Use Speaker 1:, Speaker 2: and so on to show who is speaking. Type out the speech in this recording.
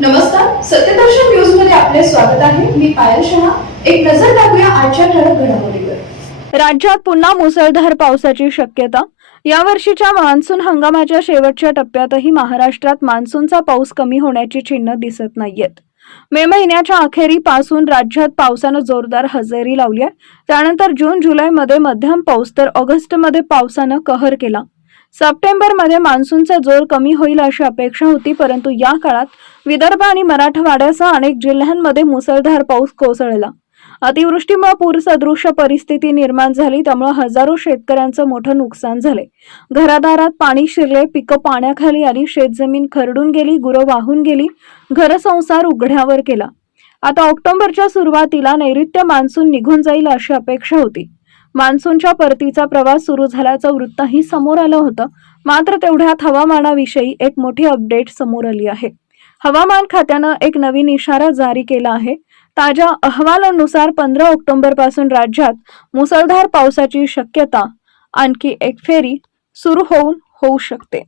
Speaker 1: नमस्कार सत्यदर्शन न्यूजमध्ये आपले स्वागत आहे. मी पायल शहा. एक नजर टाकूया आजच्या ठळक घडामोडीवर.
Speaker 2: राज्यात पुन्हा मुसळधार पावसाची शक्यता. यावर्षीच्या मान्सून हंगामाच्या शेवटच्या टप्प्यातही महाराष्ट्रात मान्सूनचा पाऊस कमी होण्याची चिन्ह दिसत नाहीयेत. मे महिन्याच्या अखेरीपासून राज्यात पावसानं जोरदार हजेरी लावली आहे. त्यानंतर जून जुलैमध्ये मध्यम पाऊस तर ऑगस्टमध्ये पावसानं कहर केला. सप्टेंबरमध्ये मान्सूनचा जोर कमी होईल अशी अपेक्षा होती परंतु या काळात विदर्भ आणि मराठवाड्यासह अनेक जिल्ह्यांमध्ये मुसळधार पाऊस कोसळला. अतिवृष्टीमुळे पूरसदृश परिस्थिती निर्माण झाली त्यामुळे हजारो शेतकऱ्यांचं मोठं नुकसान झाले. घरादारात पाणी शिरले पिकं पाण्याखाली आली शेतजमीन खरडून गेली गुरं वाहून गेली घरसंसार उघड्यावर केला. आता ऑक्टोबरच्या सुरुवातीला नैऋत्य मान्सून निघून जाईल अशी अपेक्षा होती. मान्सूनच्या परतीचा प्रवास सुरू झाल्याचं वृत्तही समोर आलं होतं. मात्र तेवढ्यात हवामानाविषयी एक मोठी अपडेट समोर आली आहे. हवामान खात्यानं एक नवीन इशारा जारी केला आहे. ताज्या अहवालानुसार पंधरा ऑक्टोबरपासून राज्यात मुसळधार पावसाची शक्यता आणखी एक फेरी सुरू होऊन होऊ शकते.